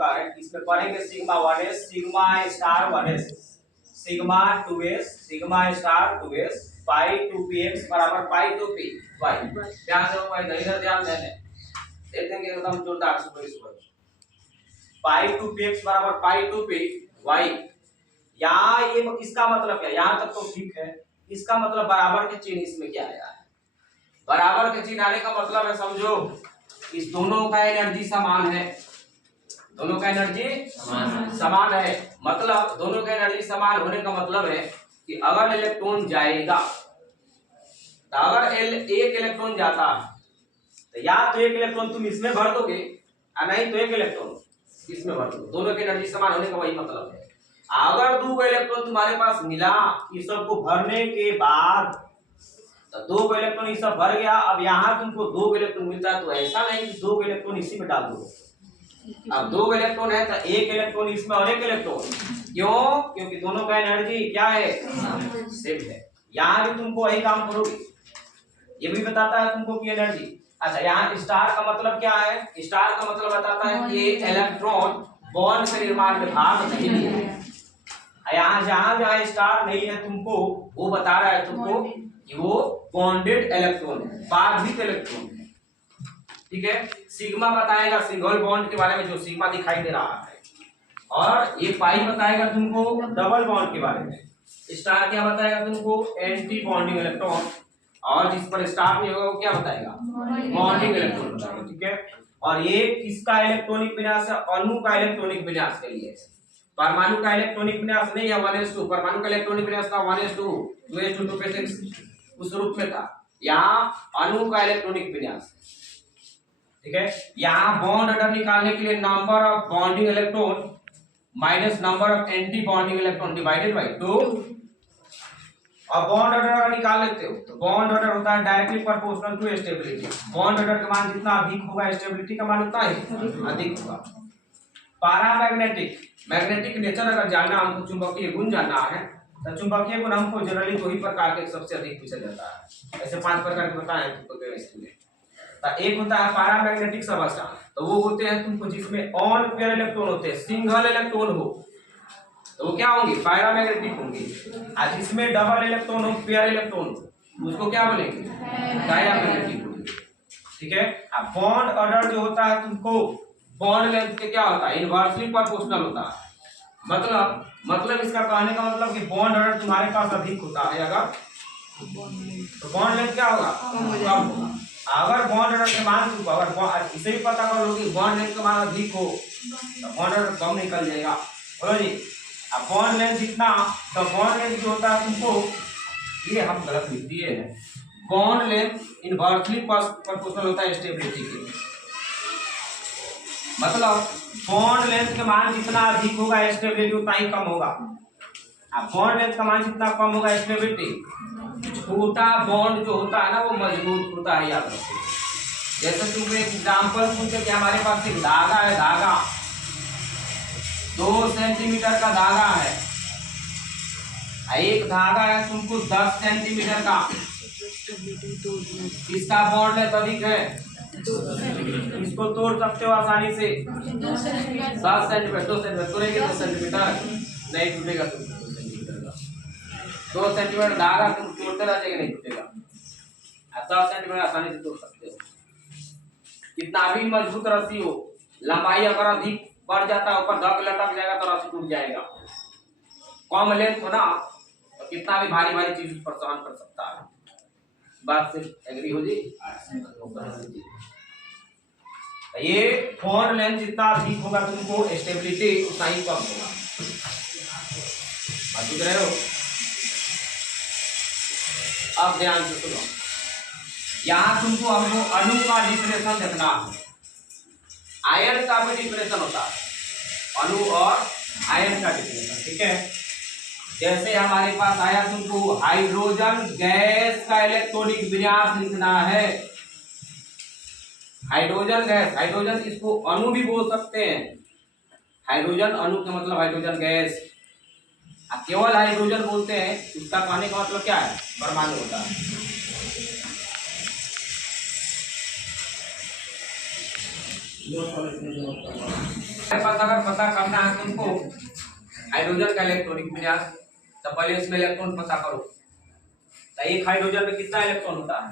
Current, इसमें पढ़ेंगे sigma 1s, sigma star 1s, sigma 2s, sigma star 2s, पाई 2px बराबर पाई 2p y। ध्यान से भाई, इधर ध्यान देने देखेंगे एकदम जोरदार सुपर पाई 2px बराबर पाई 2p y। यहाँ ये इसका मतलब क्या, यहाँ तक तो ठीक है। इसका मतलब बराबर के चिन्ह इसमें क्या आया है, बराबर के चिन्ह आने का मतलब है, समझो इस दोनों का एनर्जी समान है, दोनों का एनर्जी समान है। मतलब दोनों का एनर्जी समान होने का मतलब है कि अगर इलेक्ट्रॉन जाएगा, तो अगर एक इलेक्ट्रॉन जाता है तो या तो एक इलेक्ट्रॉन तुम इसमें भर दोगे और नहीं तो एक इलेक्ट्रॉन इसमें भर दोगे। दोनों की एनर्जी समान होने का वही मतलब है। अगर 2 इलेक्ट्रॉन तुम्हारे पास मिला इस सबको भरने के बाद, तो 2 इलेक्ट्रॉन ये सब भर गया, अब यहाँ तुमको 2 इलेक्ट्रॉन मिलता है, तो ऐसा नहीं कि 2 इलेक्ट्रॉन इसी में डाल दो। अब 2 इलेक्ट्रॉन है तो एक इलेक्ट्रॉन इसमें और एक इलेक्ट्रॉन, क्यों? क्योंकि दोनों का एनर्जी क्या है, सेम है। यहाँ भी तुमको वही काम करोगे, ये भी बताता है तुमको कि एनर्जी। अच्छा, यहाँ स्टार का मतलब क्या है, स्टार का मतलब बताता है कि इलेक्ट्रॉन बॉन्ड के निर्माण में भाग नहीं लिया है। यहाँ जहाँ स्टार नहीं है तुमको वो बता रहा है तुमको कि वो बॉन्डेड इलेक्ट्रॉन है, बाधित इलेक्ट्रॉन है। ठीक है, सिग्मा बताएगा सिंगल बॉन्ड के बारे में, जो सिग्मा दिखाई दे रहा है, और ये पाई बताएगा तुमको डबल बॉन्ड के बारे में। स्टार क्या बताएगा तुमको, एंटी बॉन्डिंग इलेक्ट्रॉन, और जिस पर स्टार नहीं होगा वो क्या बताएगा, बॉन्डिंग इलेक्ट्रॉन बताएगा। ठीक है, और ये किसका इलेक्ट्रॉनिक विन्यास है, अणु का इलेक्ट्रॉनिक विन्यास के लिए। परमाणु का इलेक्ट्रॉनिक विन्यास नहीं है 1s2, परमाणु का इलेक्ट्रॉनिक विन्यास का 1s2 2s2 2p6 उस रूप में था। यहाँ अणु का इलेक्ट्रॉनिक विन्यास। ठीक है, यहाँ बॉन्ड ऑर्डर निकालने के लिए number of bonding electron minus number of anti bonding electron divided by 2। और बॉन्ड ऑर्डर अगर निकाल लेते हो तो बॉन्ड ऑर्डर होता है directly proportional to stability. Bond order का मान जितना अधिक होगा स्टेबिलिटी का मान उतना ही अधिक होगा। पैरामैग्नेटिक, मैग्नेटिक नेचर अगर जानना हमको, चुंबकीय गुण जानना है, तो चुंबकीय गुण हमको जनरली 2 ही प्रकार के सबसे अधिक पूछा जाता है। ऐसे 5 प्रकार के बताए हैं तुमको केमिस्ट्री में। तो एक होता है पैरामैग्नेटिक अवस्था, तो वो होते हैं तुमको जिसमें ऑन पेयर इलेक्ट्रॉन होते हैं, सिंगल इलेक्ट्रॉन हो तो वो क्या होंगे, पैरामैग्नेटिक होंगे। और जिसमें डबल इलेक्ट्रॉन हो, पेयर इलेक्ट्रॉन, उसको क्या बोलेंगे, डायमैग्नेटिक होंगे। ठीक है, अब बॉन्ड ऑर्डर जो होता है तुमको बॉन्ड लेंथ के क्या होता है, इनवर्सली प्रोपोर्शनल होता है। मतलब इसका कहने का मतलब कि बॉन्ड ऑर्डर तुम्हारे पास अधिक होता है अगर, तो बॉन्ड लेंथ क्या होगा, कम होगा। अगर बॉन्ड ऑर्डर के मान तुमको, अगर इसे भी पता कर लो कि बॉन्ड लेंथ का मान अधिक हो तो बॉन्ड ऑर्डर कम निकल जाएगा। बोलो जी, अब बॉन्ड लेंथ जितना, तो बॉन्ड लेंथ जो होता है तुमको, ये हम गलत लिख दिए हैं, बॉन्ड लेंथ इनवर्सली प्रोपोर्शनल होता है स्टेबिलिटी के। मतलब बॉन्ड लेंथ के मान जितना अधिक होगा स्टेबिलिटी उतना ही कम होगा। अब बॉन्ड लेंथ का मान जितना कम होगा स्टेबिलिटी, छोटा बॉन्ड जो होता है ना वो मजबूत होता है, याद रखो। जैसे तुम एक एग्जाम्पल पूछे कि हमारे पास एक धागा है, धागा 2 सेंटीमीटर का धागा है, एक धागा है तुमको 10 सेंटीमीटर का, इसका बॉन्ड लेंथ अधिक है, इसको तोड़ सकते हो आसानी से। 10 सेंटीमीटर 2 सेंटीमीटर तोड़ेंगे, 2 सेंटीमीटर नहीं टूटेगा, 2 सेंटीमीटर धागा तुम तोड़ते रह जाएगा, नहीं टूटेगा। 10 सेंटीमीटर आसानी से तोड़ सकते हो। कितना भी मजबूत रस्सी हो, लंबाई अगर अधिक बढ़ जाता है, ऊपर धक लटक जाएगा तो रस्सी टूट जाएगा। कम लेंथ हो ना तो कितना भी भारी भारी चीज पर सहन कर सकता है। बात से एग्री हो जी। ये बॉन्ड लेंथ जितना अधिक होगा तुमको स्टेबिलिटी उतना ही कम होगा। समझ रहे हो? अब ध्यान से सुनो, यहाँ तुमको हमको अणु का डिफिनेशन देखना है। आयन का भी डिफिनेशन होता है, अणु और आयन का डिफिनेशन। ठीक है, जैसे हमारे पास आया तुमको हाइड्रोजन गैस का इलेक्ट्रॉनिक विन्यास लिखना है। हाइड्रोजन गैस, हाइड्रोजन इसको अणु भी बोल सकते हैं। हाइड्रोजन अणु का मतलब हाइड्रोजन गैस, केवल हाइड्रोजन बोलते हैं, उसका कहने का मतलब क्या है, परमाणु होता है। पास अगर पता करना है तुमको हाइड्रोजन का इलेक्ट्रॉनिक विन्यास, तो पहले इसमें इलेक्ट्रॉन पता करो। तो एक हाइड्रोजन में कितना इलेक्ट्रॉन होता है?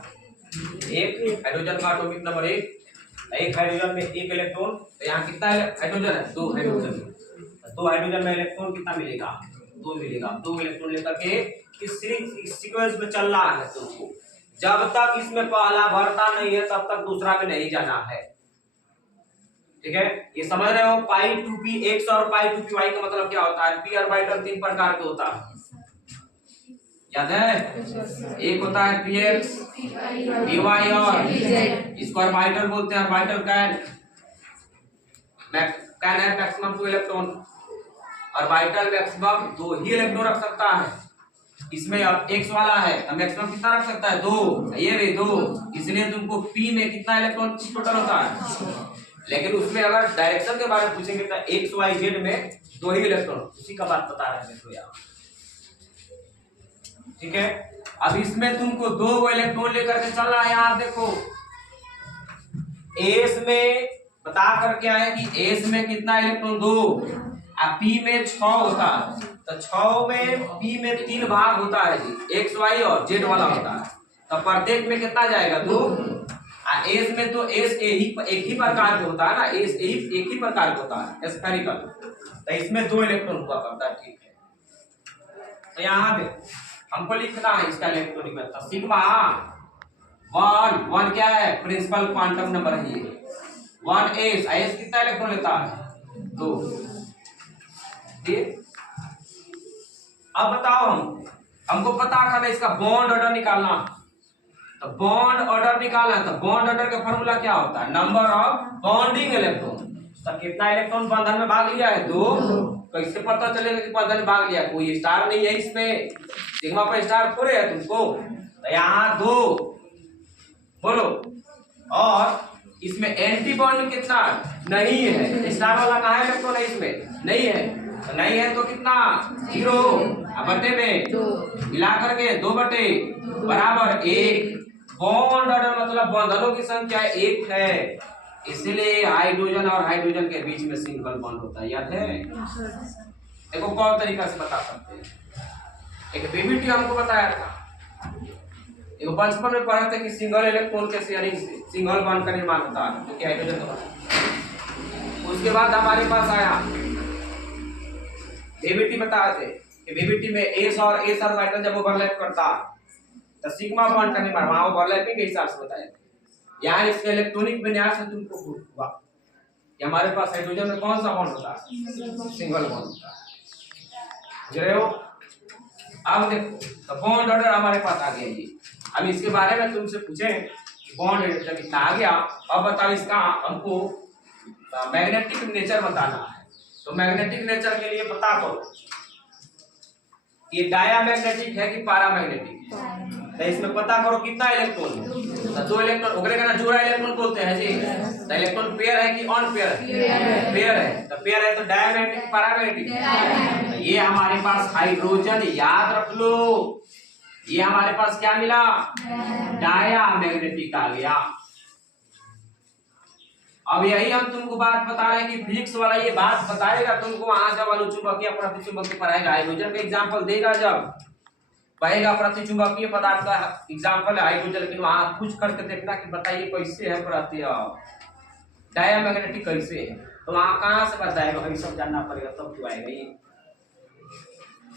एक हाइड्रोजन का एटॉमिक नंबर 1, एक हाइड्रोजन में एक इलेक्ट्रॉन। तो यहाँ कितना हाइड्रोजन है? 2 हाइड्रोजन। 2 हाइड्रोजन में इलेक्ट्रॉन कितना मिलेगा? 2 मिलेगा। 2 इलेक्ट्रॉन लेकर के इस सीक्वेंस में चलना है तुमको। जब तक इसमें पहला भरता नहीं है तब तक दूसरा में नहीं जाना है। ठीक है, ये समझ रहे हो? पाई 2p x और पाई 2p y का मतलब क्या होता है? p ऑर्बिटल 3 प्रकार के होता है, याद है? एक होता है px, py और इसको ऑर्बिटल बोलते हैं। ऑर्बिटल कैन है मैक्सिमम 2 इलेक्ट्रॉन। ऑर्बिटल मैक्सिमम 2 ही इलेक्ट्रॉन रख सकता है। इसमें अब x वाला है, अब मैक्सिमम कितना रख सकता है? 2। ये भी 2, इसलिए तुमको p में कितना इलेक्ट्रॉन टोटल होता है। लेकिन उसमें अगर डायरेक्शन के बारे में पूछेंगे तो x y z में 2 ही इलेक्ट्रॉन, उसी का बात बता रहे हैं तो यार। ठीक है, अब इसमें तुमको 2 इलेक्ट्रॉन लेकर के चलना है। यहाँ देखो एस में बता कर क्या है कि एस में कितना इलेक्ट्रॉन? 2 और p में 6 होता है। तो 6 में p में 3 भाग होता है जी, x y और z वाला होता है। तो प्रत्येक में कितना जाएगा? 2। एस में तो एस एक ही प्रकार का होता है ना, एस एक ही प्रकार का होता है स्फेरिकल। तो इसमें 2 इलेक्ट्रॉन हुआ करता है। ठीक है, तो यहाँ पे हमको लिखना है इसका इलेक्ट्रॉनिक वेक्टर सिग्मा 1 क्या है? प्रिंसिपल क्वांटम नंबर है ये। 1s कितना इलेक्ट्रॉन लेता है? 2। अब बताओ हमको पता करना इसका बॉन्ड ऑर्डर निकालना। तो बॉन्ड ऑर्डर निकालना है, तो बॉन्ड ऑर्डर का फार्मूला क्या होता है? Number of bonding electron. तो कितना इलेक्ट्रॉन बंधन में भाग लिया है? 2। कैसे पता चलेगा कि बंधन में भाग लिया? कोई स्टार नहीं है इसमें, सिग्मा पर स्टार थोड़े है तुमको। तो यहाँ 2 बोलो, और इसमें एंटी बॉन्ड कितना नहीं है? स्टार वाला कहाँ है? इलेक्ट्रॉन है इसमें नहीं है। तो नहीं है तो कितना? 0 बटे में 2 मिला करके 2 बटे बराबर 1। बॉन्ड ऑर्डर मतलब बंधनों की संख्या 1 है, इसलिए हाइड्रोजन और हाइड्रोजन के बीच में सिंगल बॉन्ड होता है। याद है? देखो कौन तरीका से बता सकते हैं। एक बीबीटी हमको बताया था, एक बचपन में पढ़ा था कि सिंगल इलेक्ट्रॉन के शेयरिंग से सिंगल बॉन्ड का निर्माण होता है, जो कि हाइड्रोजन का। उसके बाद हमारे पास आया बीबीटी बताए थे कि बीबीटी में एस और एस ऑर्बिटल जब ओवरलैप करता है तो सिग्मा बॉन्ड का निर्माण वहां ओवरलैपिंग के हिसाब से बताया। यहाँ इसके इलेक्ट्रॉनिक विन्यास से तुमको हुआ कि हमारे पास हाइड्रोजन में कौन सा बॉन्ड होता है? सिंगल बॉन्ड होता है। समझ रहे हो? अब देखो तो बॉन्ड ऑर्डर हमारे पास आ गया जी। अब इसके बारे में तुमसे पूछे बॉन्ड जब इतना आ गया, अब बताओ इसका हमको मैग्नेटिक नेचर बताना है। तो मैग्नेटिक नेचर के लिए पता करो ये डायामैग्नेटिक है कि पैरामैग्नेटिक है। तो इसमें पता करो कितना इलेक्ट्रॉन है? तो 2 इलेक्ट्रॉन ओकरे का ना जोड़ा इलेक्ट्रॉन बोलते हैं जी। तो इलेक्ट्रॉन पेयर है कि ऑन पेयर है? पेयर है। तो पेयर है तो डायामैग्नेटिक पैरामैग्नेटिक। तो ये हमारे पास हाइड्रोजन, याद रख लो, ये हमारे पास क्या मिला? डायामैग्नेटिक आ गया। अब यही हम तुमको बात बता रहे हैं कि फिजिक्स वाला ये बात बताएगा तुमको वहां जब अनुचुंबकीय प्रतिचुंबकीय पढ़ाएगा। हाइड्रोजन का एग्जांपल देगा, जब पढ़ेगा प्रतिचुंबकीय पदार्थ का एग्जांपल है हाइड्रोजन, लेकिन वहां कुछ करके देखना कि बताइए कैसे है प्रति डायामैग्नेटिक कैसे है। तो वहां कहां से बताएगा? वही सब जानना पड़ेगा तब तो आएगा ये।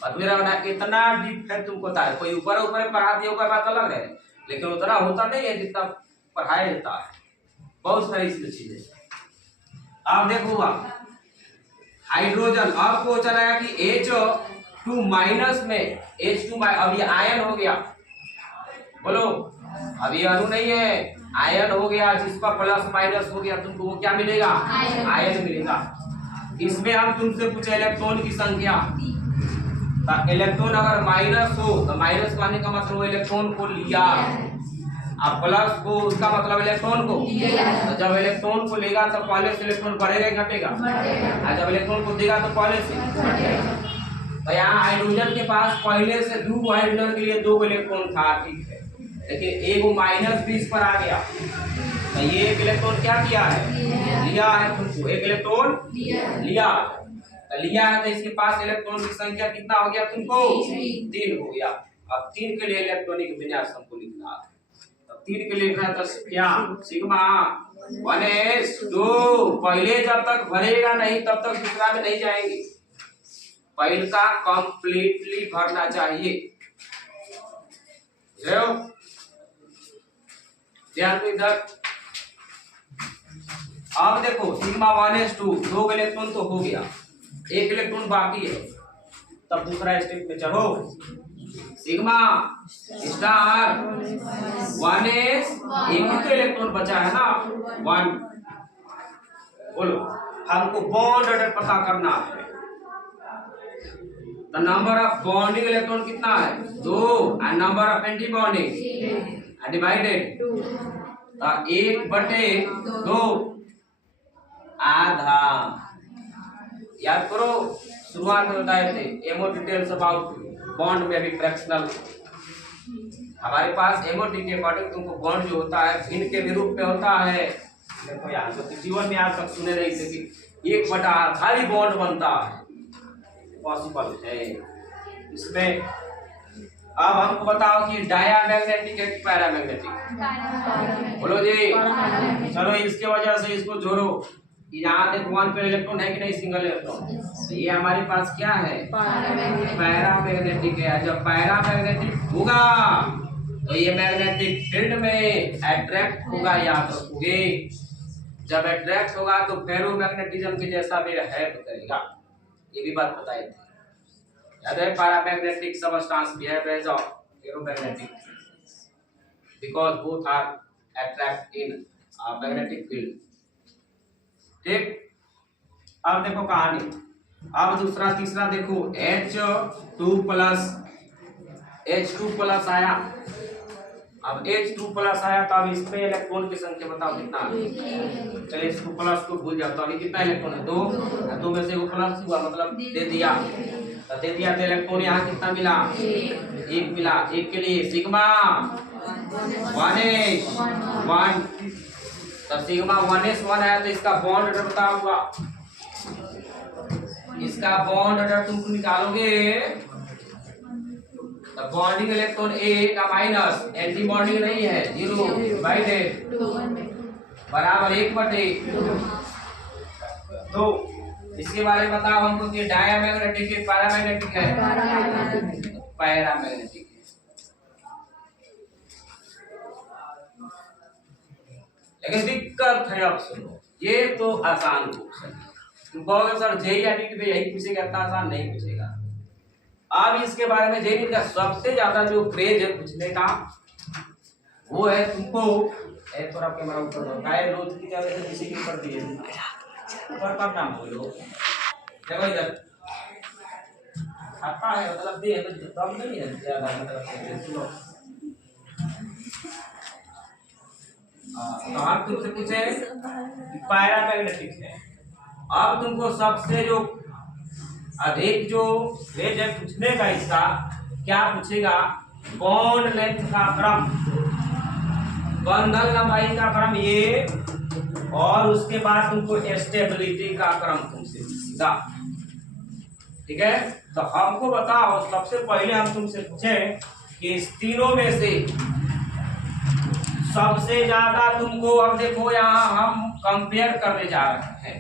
और मेरा इतना डीप है तुमको बता, कोई ऊपर ऊपर पढ़ा दिया होगा बात अलग है, लेकिन उतना होता नहीं है जितना पढ़ाया जाता है। बहुत सारी इसमें चीजें। अब देखो हाइड्रोजन, अब क्वेश्चन आया कि H2 माइनस में H2 अब ये आयन हो गया, बोलो अब ये अणु नहीं है, आयन हो गया, जिसका प्लस माइनस हो गया तुमको वो क्या मिलेगा? आयन मिलेगा। इसमें हम तुमसे पूछे इलेक्ट्रॉन की संख्या। इलेक्ट्रॉन अगर माइनस हो तो माइनस पाने का मतलब इलेक्ट्रॉन को लिया, अब प्लस को उसका मतलब इलेक्ट्रॉन को। तो जब इलेक्ट्रॉन को लेगा तो पहले से इलेक्ट्रॉन बढ़ेगा घटेगा? और जब इलेक्ट्रॉन को देगा तो पहले से। तो यहाँ हाइड्रोजन के पास पहले से 2 हाइड्रोजन के लिए 2 इलेक्ट्रॉन था, ठीक है, लेकिन एक -20 पर आ गया। तो तो ये एक इलेक्ट्रॉन क्या किया है, लिया है तुमको, एक इलेक्ट्रॉन लिया है तो इसके पास इलेक्ट्रॉन की संख्या कितना हो गया तुमको, 3 हो गया। अब 3 के लिए इलेक्ट्रॉनिक विन्यास हमको लिखना है, तब 3 के लिए लिखना है तो क्या, सिग्मा 1s2। पहले जब तक भरेगा नहीं तब तक दूसरा में नहीं जाएंगे, पहले का कंप्लीटली भरना चाहिए। ध्यान दो इधर। अब देखो सिग्मा 1s2 2 इलेक्ट्रॉन तो हो गया, एक इलेक्ट्रॉन बाकी है, तब दूसरा स्टेप में चढ़ो, सिग्मा स्टार 1s, एक ही तो इलेक्ट्रॉन बचा है ना 1। बोलो हमको बॉन्ड ऑर्डर पता करना है, तो नंबर ऑफ बॉन्डिंग इलेक्ट्रॉन कितना है 2 और number of anti bonding divided, तो 1/2 आधा। याद करो शुरुआत में बताए थे एमओ डिटेल्स अबाउट बॉन्ड में भी फ्रैक्शनल, हमारे पास एमओ डी के अकॉर्डिंग तुमको बॉन्ड जो होता है भिन्न के विरूप में होता है। देखो यार तो जीवन में आज तक सुने नहीं थे कि 1/8 ही बॉन्ड बनता है, पॉसिबल है इसमें। अब हमको बताओ कि डायामैग्नेटिक है कि पैरामैग्नेटिक, बोलो जी। चलो इसके वजह से इसको जोड़ो, यहाँ देखो 1 पे इलेक्ट्रॉन है कि नहीं, सिंगल इलेक्ट्रॉन, तो ये हमारे पास क्या है, पैरामैग्नेटिक है। जब पैरामैग्नेटिक होगा तो ये मैग्नेटिक फील्ड में अट्रैक्ट होगा, याद रखोगे। जब अट्रैक्ट होगा तो फेरोमैग्नेटिज्म के जैसा बिहेव करेगा, ये भी बात बताई थी, याद है। Paramagnetic substance behave as a ferromagnetic because both are attract in magnetic field. ठीक, अब देखो कहानी, अब दूसरा तीसरा देखो H2 प्लस आया। अब H2 प्लस आया तो अब इसमें इलेक्ट्रॉन की संख्या बताओ कितना है। चलिए H2 प्लस को भूल जाता हूँ, कितना इलेक्ट्रॉन है 2 में से वो प्लस हुआ मतलब दे दिया, तो दे दिया तो इलेक्ट्रॉन यहाँ कितना मिला, 1 मिला। 1 के लिए सिग्मा 1s1, तो सिग्मा 1s1 आया तो इसका बॉन्ड ऑर्डर बताऊंगा, इसका बॉन्ड ऑर्डर तुम निकालोगे तो बॉन्डिंग इलेक्ट्रॉन A का माइनस, एंटी बॉन्डिंग नहीं है 0 डिवाइडेड बराबर 1/2। इसके बारे में बताओ हमको कि डायामैग्नेटिक है पैरामैग्नेटिक है, पैरामैग्नेटिक है। लेकिन दिक्कत है, अब सुनो, ये तो आसान क्वेश्चन है, तुम कहोगे सर जेई या नीट में यही पूछेगा, इतना आसान नहीं पूछेगा। अब इसके बारे में जेई का सबसे ज्यादा जो क्रेज है पूछने का वो है तुमको, थोड़ा कैमरा ऊपर होता है, रोज की वजह से किसी के ऊपर दिए ऊपर का नाम बोलो, देखो इधर आता है मतलब दे कम नहीं है ज्यादा, मतलब सुनो तो आप तुमसे पूछे पैरामैग्नेटिक है। अब तुमको सबसे जो अधिक जो रेंज है पूछने का, इसका क्या पूछेगा, बॉन्ड लेंथ का क्रम, बंधन लंबाई का क्रम ये, और उसके बाद तुमको स्टेबिलिटी का क्रम तुमसे पूछेगा। ठीक है, तो हमको बताओ सबसे पहले हम तुमसे पूछे कि इस तीनों में से सबसे ज्यादा तुमको, अब देखो यहाँ हम कंपेयर करने जा रहे हैं,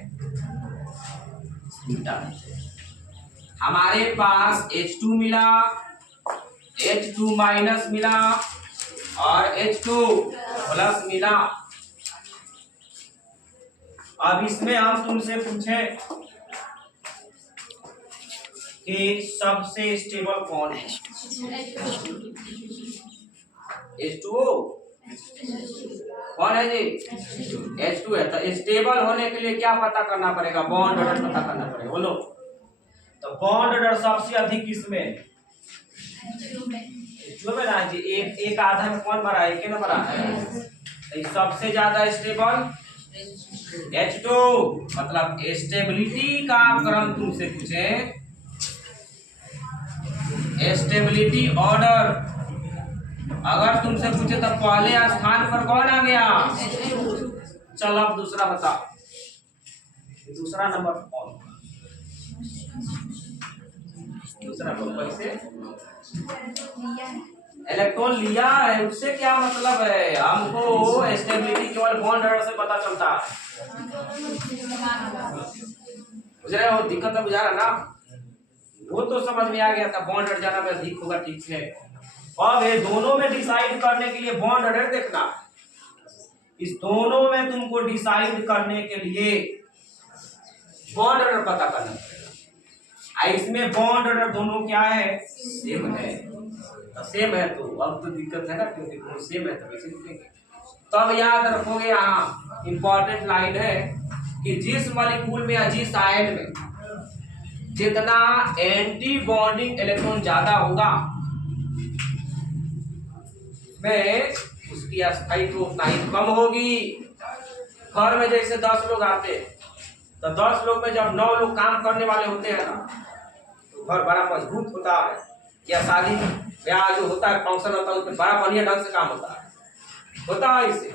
हमारे पास H2 मिला, H2 माइनस मिला और H2 प्लस मिला। अब इसमें हम तुमसे पूछे कि सबसे स्टेबल कौन है, H2O कौन है जी, H2 है। तो स्टेबल होने के लिए क्या पता करना पड़ेगा, बॉन्ड ऑर्डर पता करना पड़ेगा, बोलो। तो बॉन्ड ऑर्डर सबसे अधिक किसमें, H2 में ना जी, एक आधा में कौन बड़ा है, एक ना बड़ा है, तो सबसे ज्यादा स्टेबल H2, मतलब स्टेबिलिटी का क्रम तुमसे पूछे, स्टेबिलिटी ऑर्डर अगर तुमसे पूछे तो पहले स्थान पर कौन आ गया, चल अब दूसरा बता, दूसरा नंबर कौन? दूसरा कैसे इलेक्ट्रॉन लिया है उससे क्या मतलब है? हमको स्टेबिलिटी केवल बॉन्ड ऑर्डर से पता चलता है। मुझे वो दिक्कत है, बुझा रहा ना? वो तो समझ में आ गया था, बॉन्ड ऑर्डर जाना में अधिक होगा, ठीक है। अब ये दोनों में डिसाइड करने के लिए बॉन्ड ऑर्डर देखना, इस दोनों में तुमको डिसाइड करने के लिए बॉन्ड ऑर्डर पता करना पड़ेगा। इसमें बॉन्ड ऑर्डर दोनों क्या है? सेम है। तो सेम है तो अब तो दिक्कत है ना, क्योंकि दोनों सेम है तो वैसे लिखेंगे। तब याद रखोगे, यहाँ इंपॉर्टेंट लाइन है कि जिस मॉलिक्यूल में या जिस आयन में जितना एंटी बॉन्डिंग इलेक्ट्रॉन ज्यादा होगा में उसकी स्थायित्व उतना ही कम होगी। घर में जैसे 10 लोग आते हैं तो 10 लोग में जब 9 लोग काम करने वाले होते हैं ना, तो घर बड़ा मजबूत होता है। या शादी ब्याह जो होता है, फंक्शन होता है, उसमें बड़ा बढ़िया ढंग से काम होता है इससे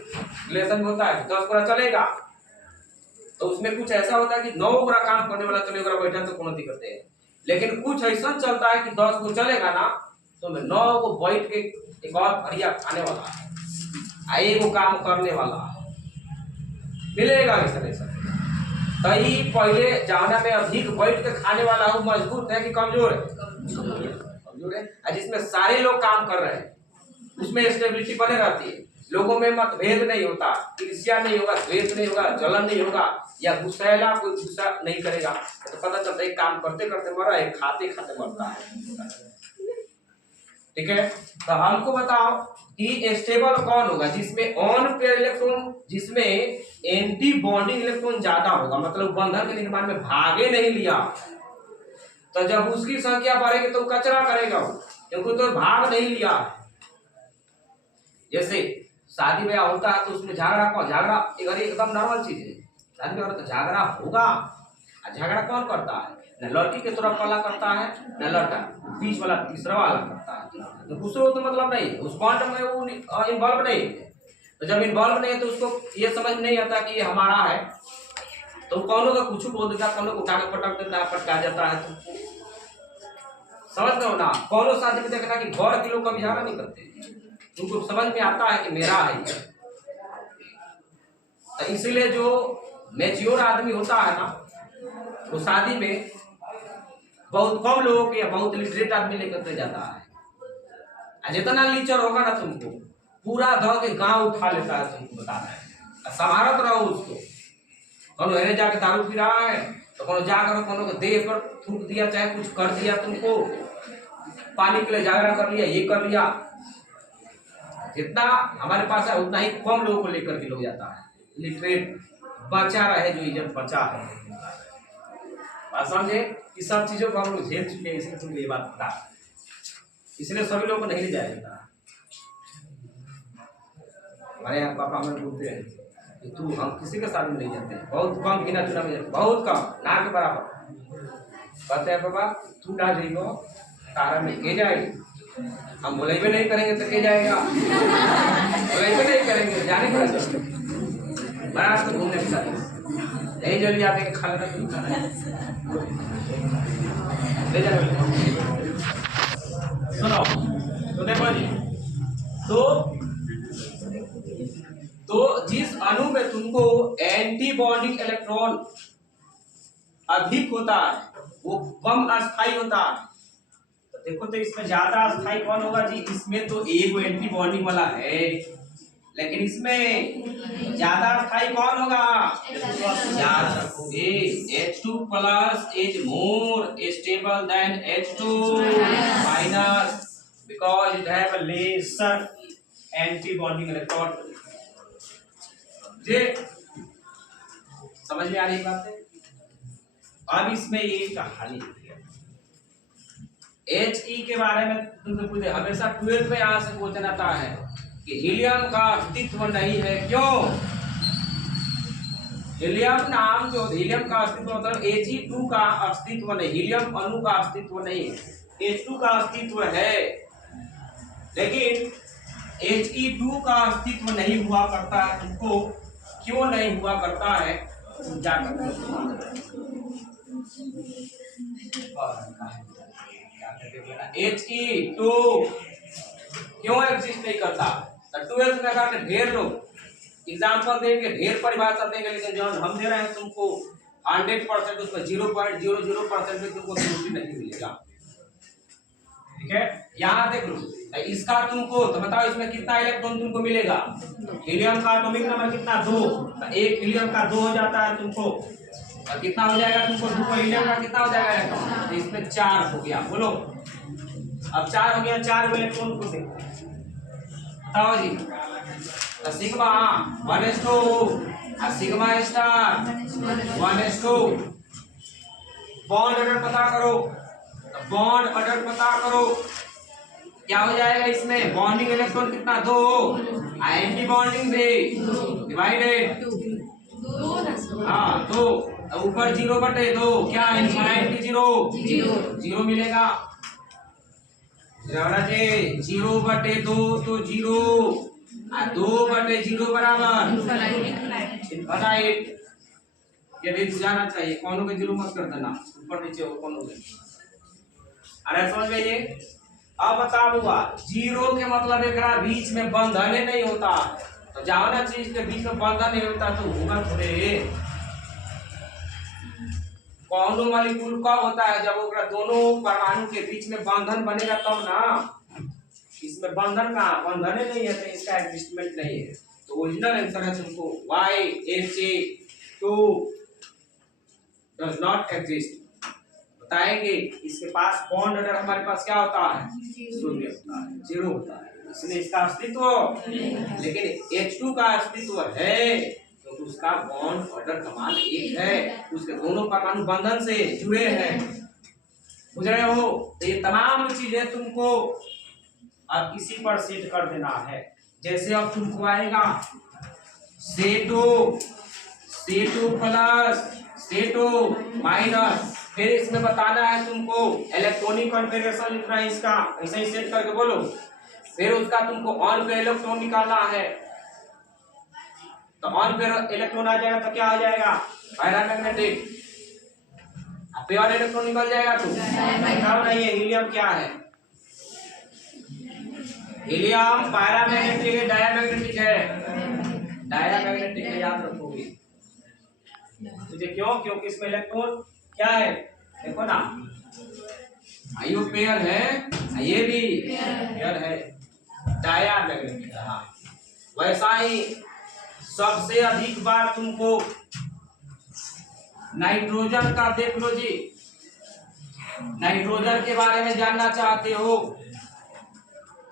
रिलेशन होता है, 10 पूरा चलेगा। तो उसमें कुछ ऐसा होता है कि 9 पूरा काम करने वाला चलेगा, बैठा तो कोनो दिक्कत है। लेकिन कुछ ऐसा चलता है कि 10 को चलेगा ना, तो 9 को बैठ के एक और बढ़िया खाने वाला है, वो काम करने वाला मिलेगा ऐसा। तई पहले जाना में अधिक बैठ के खाने वाला हो मजबूत है कि कमजोर है? कमजोर है। जिसमें सारे लोग काम कर रहे हैं उसमें स्टेबिलिटी बने रहती है। लोगों में मतभेद नहीं होता, ईर्ष्या नहीं होगा, द्वेष नहीं होगा, जलन नहीं होगा, या गुस्सैला कोई गुस्सा नहीं करेगा। तो पता चलता है काम करते करते मरा है, खाते खाते मरता है। ठीक है, तो हमको बताओ कि स्टेबल कौन होगा? जिसमें ऑन पेयर इलेक्ट्रॉन, जिसमें एंटी बॉन्डिंग इलेक्ट्रॉन ज्यादा होगा, मतलब बंधन के निर्माण में भागे नहीं लिया। तो जब उसकी संख्या बढ़ेगी तो कचरा करेगा वो, क्योंकि तो भाग नहीं लिया। जैसे शादी ब्याह होता है तो उसमें झगड़ा एकदम नॉर्मल चीज है। शादी ब्याह तो झगड़ा होगा। झगड़ा कौन करता है? न लड़की के तरफ वाला करता है, न लड़का, बीच वाला तीसरा वाला करता है। तो दूसरों तो मतलब नहीं है, उस बॉन्ड में वो इन्वॉल्व नहीं है। तो जब इन्वॉल्व नहीं है तो उसको ये समझ नहीं आता कि ये हमारा है, तो कौनों का कुछ बोल देता, कौनों को उठा के पटक देता है, पटका जाता है। तो समझ दो ना, कौनों शादी में देखना कि घर के लोग कभी झगड़ा नहीं करते, उनको समझ में आता है कि मेरा है। तो इसीलिए जो मैच्योर आदमी होता है ना, वो शादी में बहुत कम लोगों के या बहुत लिटरेट आदमी लेकर जाता है। जितना लीचर होगा ना तुमको पूरा धो के गांव उठा लेता है, तुमको बता रहा है। समारत रहो उसको। कौन हेरे जाके दारू पी रहा है तो कौन जाकर कौन को देह पर थूक दिया, चाहे कुछ कर दिया, तुमको पानी के लिए झगड़ा कर लिया, ये कर लिया। जितना हमारे पास है उतना ही कम लोगों को लेकर के लोग जाता है। लिटरेट बचा रहे, जो इज्जत बचा है। बात समझे? इस सब चीजों को हम लोग झेल चुके हैं, इसलिए तुमको ये बात बता, इसलिए सभी लोगों को नहीं ले जाया जाता। हमारे यहाँ पापा हमें बोलते हैं कि तू हम किसी के साथ में नहीं जाते, बहुत कम गिना चुना में जाते, बहुत कम, ना के बराबर। कहते हैं पापा तू ना जाइयो तारा में के जाएगी, हम बोलेबे नहीं करेंगे तो के जाएगा, बोलेबे नहीं करेंगे, जाने का बड़ा तो घूमने के साथ नहीं जल्दी आते के खा लेना तुम खाना ले जाओ। सुनो तो देखो जी, तो जिस अणु में तुमको एंटी बॉन्डिंग इलेक्ट्रॉन अधिक होता है वो कम अस्थायी होता है। तो देखो तो इसमें ज्यादा अस्थायी कौन होगा जी? इसमें तो एक एंटी बॉन्डिंग वाला है, लेकिन इसमें ज्यादा अस्थायी कौन होगा? याद रखोगे H2 plus is more stable than H2 minus, because it have a lesser antibonding electron. जे समझ में आ रही बात है? अब इसमें ये कहानी He के बारे में तुमसे पूछे, हमेशा 12th में यहाँ से क्वेश्चन आता है कि हीलियम का अस्तित्व नहीं है। क्यों? हीलियम नाम जो हीलियम का अस्तित्व मतलब He2 का अस्तित्व नहीं, हीलियम अणु का अस्तित्व नहीं है, H2 का अस्तित्व है, लेकिन He2 का अस्तित्व नहीं हुआ करता है। तुमको क्यों नहीं हुआ करता है, तुम जा करके He2 क्यों एग्जिस्ट नहीं करता। तो 12th में का ढेर लोग एग्जांपल देंगे, ढेर परिभाषा देंगे, लेकिन जो हम दे रहे हैं तुमको 100% उसमें 0.00% में तुमको त्रुटि नहीं मिलेगा। ठीक है, यहाँ देख लो इसका तुमको तो बताओ इसमें कितना इलेक्ट्रॉन तुमको मिलेगा। हीलियम का एटॉमिक नंबर कितना 2, तो एक हीलियम का 2 हो जाता है तुमको, और कितना हो जाएगा तुमको 2 हीलियम का कितना हो जाएगा इलेक्ट्रॉन, तो इसमें 4 हो गया। बोलो अब 4 हो गया, 4 इलेक्ट्रॉन को देखो बताओ जी। तो सिग्मा 1s2 और sigma star 1s2 bond order पता करो, तो बॉन्ड ऑर्डर पता करो क्या हो जाएगा इसमें। बॉन्डिंग इलेक्ट्रॉन कितना 2, एंटी बॉन्डिंग भी डिवाइडेड 2, ऊपर 0/2 क्या इनफाइनाइट 0 मिलेगा। जी 0/2 तो 0 और 2/0 बराबर इनफाइनाइट। ये भी बुझाना चाहिए, कौनों के 0 मत कर देना, ऊपर नीचे हो कौनों के। अरे समझ गए ये। अब बताओ हुआ 0 के मतलब एक बीच में बंधन नहीं होता, तो जाओ ना चीज के बीच में बंधन नहीं होता तो होगा थोड़े। कौनो मॉलिक्यूल कब होता है, जब ओकरा दोनों परमाणु के बीच में बंधन बनेगा तब ना। इसमें बंधन का बंधन नहीं है तो इसका एग्जिस्टमेंट नहीं है। तो ओरिजिनल आंसर है तुमको YHA2 डज नॉट एग्जिस्ट। बताएंगे इसके पास बॉन्ड ऑर्डर हमारे पास क्या होता है, 0 होता है, 0 होता है, इसलिए इसका अस्तित्व। लेकिन H2 का अस्तित्व है तो उसका बॉन्ड ऑर्डर समान 1 है, उसके दोनों परमाणु बंधन से जुड़े हैं। बुझ रहे हो। तो ये तमाम चीजें तुमको अब इसी पर सेट कर देना है। जैसे अब तुमको आएगा C2 प्लस C2 माइनस, फिर इसमें बताना है तुमको इलेक्ट्रॉनिक कॉन्फ़िगरेशन लिखना है इसका, ऐसे ही सेट करके बोलो। फिर उसका तुमको ऑन पे इलेक्ट्रॉन निकालना है, तो ऑन पे इलेक्ट्रॉन आ जाएगा तो क्या हो जाएगा पैरामैग्नेटिक, प्योर इलेक्ट्रॉन निकल जाएगा। तो बताओ ना ये हीलियम क्या है, हीलियम पैरामैग्नेटिक है डायमैग्नेटिक है, डायमैग्नेटिक है, याद रखोगे मुझे। क्यों, क्योंकि इसमें इलेक्ट्रॉन क्या है देखो ना, आयु पेयर है, ये भी पेयर है, डायमैग्नेटिक है। वैसा ही सबसे अधिक बार तुमको नाइट्रोजन का देख लो जी, नाइट्रोजन के बारे में जानना चाहते हो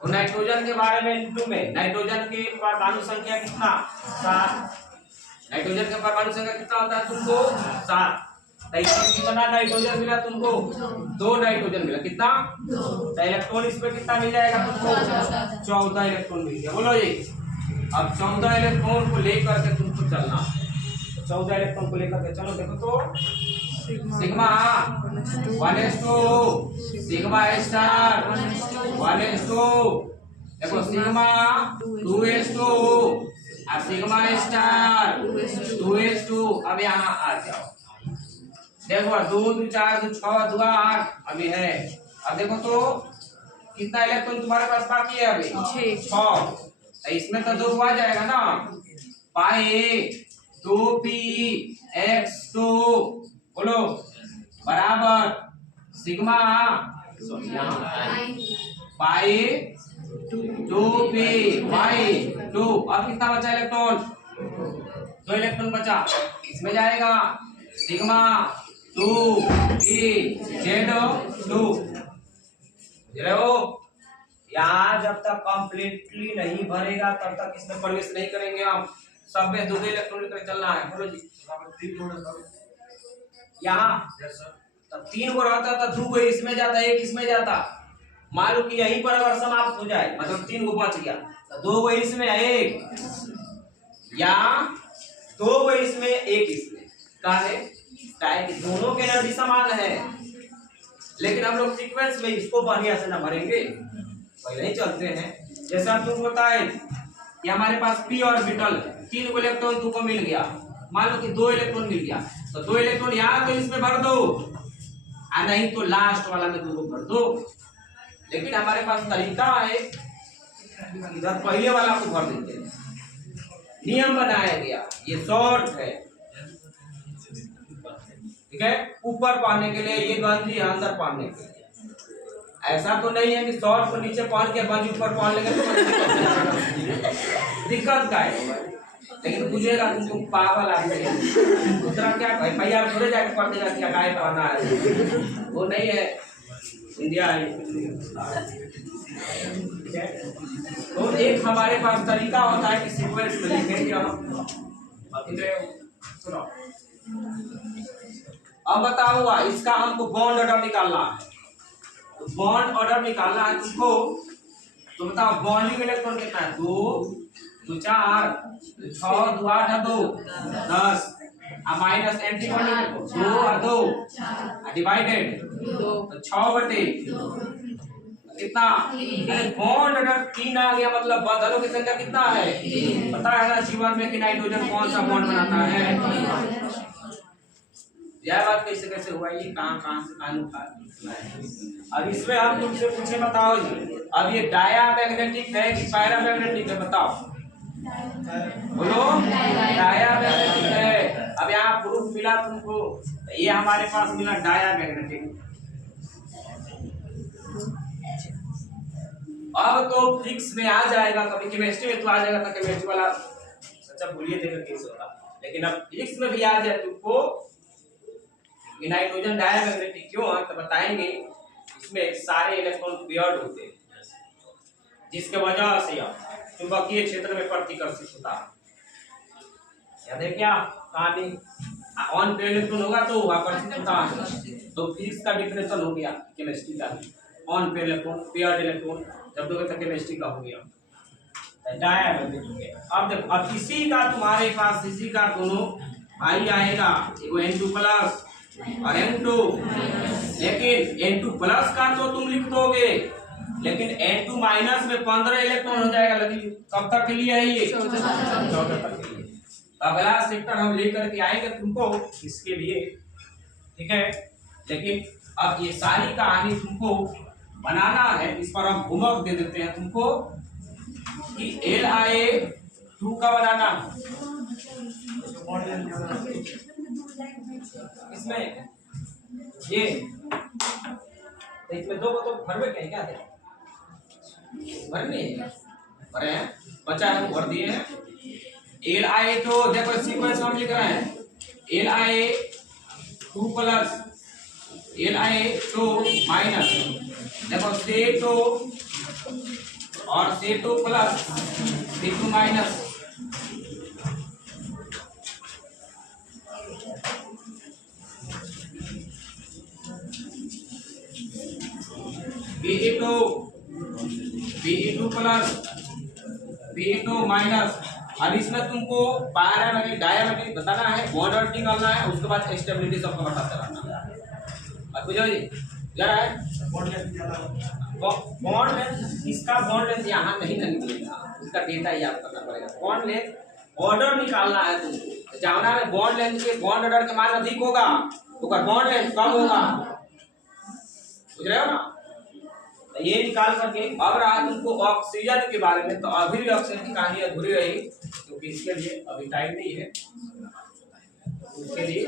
तो नाइट्रोजन के बारे में नाइट्रोजन की परमाणु संख्या कितना 7, नाइट्रोजन का परमाणु संख्या कितना होता है तुमको 7। कितना नाइट्रोजन मिला तुमको 2 नाइट्रोजन मिला, कितना 2। इलेक्ट्रॉन इसमें कितना मिल जाएगा तुमको 14 इलेक्ट्रॉन मिल गया। बोलो जी अब 14 इलेक्ट्रॉन को लेकर के तुमको चलना, 14 इलेक्ट्रॉन को लेकर के चलो। देखो तो sigma 1s2 sigma star 1s2, देखो सिग्मा 2s2 और सिग्मा स्टार 2s2। अब यहाँ आ जाओ, देखो 2 2 4 2 6 2 8 अभी है। अब देखो तो कितना इलेक्ट्रॉन तुम्हारे पास बाकी है अभी 6, तो इसमें तो 2 आ जाएगा ना, पाई 2px2 बोलो बराबर सिग्मा पाई 2p/2। अब कितना बचा इलेक्ट्रॉन, 2 इलेक्ट्रॉन बचा, इसमें जाएगा सिग्मा 2pz2। यहाँ जब तक कंप्लीटली नहीं भरेगा तब तक इसमें प्रवेश नहीं करेंगे हम, सब में 2 इलेक्ट्रॉन लेकर चलना है। बोलो जी यहाँ तब 3 को रहता था, 2 को इसमें जाता, 1 इसमें जाता। मान लो कि यहीं पर अगर समाप्त हो जाए, मतलब 3 को बच गया तो 2 को इसमें 1, या 2 को इसमें 1 इसमें, काहे कि दोनों के एनर्जी समान है। लेकिन हम लोग सीक्वेंस में इसको बढ़िया से ना भरेंगे, पहले ही चलते हैं। जैसे आप तुमको बताए ये हमारे पास p ऑर्बिटल 3 को इलेक्ट्रॉन तुमको मिल गया, मान लो कि 2 इलेक्ट्रॉन मिल गया, तो 2 इलेक्ट्रॉन यहाँ तो इसमें भर दो, और नहीं तो लास्ट वाला में तुमको भर दो। लेकिन हमारे पास तरीका है, इधर पहले वाला को भर देते हैं। नियम बनाया गया, ये शॉर्ट है, ठीक है, ऊपर पहनने के लिए, ये गंजी है अंदर पहनने के लिए। ऐसा तो नहीं है कि शॉर्ट को नीचे पहन के गंजी ऊपर पहन लेंगे तो दिक्कत का है। लेकिन पूछेगा तुमको पागल आदमी है, दूसरा क्या भैया थोड़े जाके पढ़ देगा क्या गाय पहना है, वो नहीं है, इंडिया है। तो एक हमारे पास तरीका होता है कि सीक्वेंस में लिखेंगे हम। सुनो, अब बताओ हुआ इसका हमको बॉन्ड ऑर्डर निकालना है, तो बॉन्ड ऑर्डर निकालना है तुमको। तो बताओ बॉन्डिंग इलेक्ट्रॉन कितना है, 2 2 4 6 2 8 2 10 माइनस एंटी बॉन्डिंग 2 और 2 डिवाइडेड तो 6 बटे कितना, बॉन्ड अगर 3 आ गया मतलब बदलों की संख्या कितना है, पता है ना जीवन में कि नाइट्रोजन कौन सा बॉन्ड बनाता है। यह बात कैसे कैसे हुआ, ये कहां से कानून था। अब इसमें हम तुमसे पूछे बताओ जी, अब ये डायामैग्नेटिक है कि पैरामैग्नेटिक है, बताओ बोलो। डायामैग्नेटिक है। अब यहाँ प्रूफ मिला तुमको, ये हमारे पास मिला डायामैग्नेटिक। अब तो फिजिक्स में आ जाएगा, कभी केमिस्ट्री में तो आ जाएगा, तो केमिस्ट्री वाला सच्चा भूलिए देगा कैसे होगा, लेकिन अब फिजिक्स में भी आ जाए तुमको कि नाइट्रोजन डायामैग्नेटिक क्यों है, तो बताएंगे। इसमें सारे इलेक्ट्रॉन पेयर्ड होते हैं, जिसके वजह से चुंबकीय क्षेत्र में प्रतिकर्षित होता है। याद है क्या कहानी, ऑन पेयर इलेक्ट्रॉन होगा तो आकर्षित होता है। तो फिजिक्स का डिफिनेशन हो गया केमिस्ट्री का, on pair electron paired electron जब दोगे तो केमिस्ट्री का हो गया डायामैग्नेटिक हो गया। अब देखो, अब इसी का तुम्हारे पास इसी का दोनों आई आएगा, एगो N2 प्लस और N2, लेकिन N2 प्लस का तो तुम लिख दोगे, लेकिन N2 माइनस में 15 इलेक्ट्रॉन हो जाएगा। लेकिन कब तक के लिए है ये, 14 तक के लिए। अगला सेक्टर हम लेकर के आएंगे तुमको इसके लिए, ठीक है। लेकिन अब ये सारी कहानी तुमको बनाना है, इस पर हम होमवर्क दे देते हैं तुमको कि Li2 का बनाना है। इसमें ये तो इसमें 2 को तो भरवे क्या क्या है, भरने भरे हैं, बचा है भर दिए हैं। Li तो देखो सीक्वेंस हम लिख रहे हैं, Li2 प्लस Li2 माइनस, देखो C2 और C2 plus C2 minus, Be2 plus Be2 minus. अब इसमें तुमको पैरामैग्नेटिक डायामैग्नेटिक बताना है, बॉन्ड ऑर्डर निकालना है, उसके बाद स्टेबिलिटी सबको बताते रहना है। अब बुझो जी क्या है बॉन्ड लेंथ, इसका बॉन्ड लेंथ यहाँ नहीं निकलेगा, इसका डेटा याद करना पड़ेगा। बॉन्ड लेंथ ऑर्डर निकालना है तुमको, जाना है बॉन्ड लेंथ के, बॉन्ड ऑर्डर के मान अधिक होगा तो बॉन्ड लेंथ कम होगा, बुझ रहे हो ना। तो ये निकाल करके अब रहा तुमको ऑक्सीजन के बारे में, तो अभी भी ऑक्सीजन की कहानी अधूरी रही क्योंकि इसके लिए अभी टाइम नहीं है, उसके लिए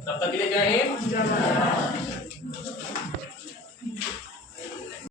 तब तक के लिए जय हिंद।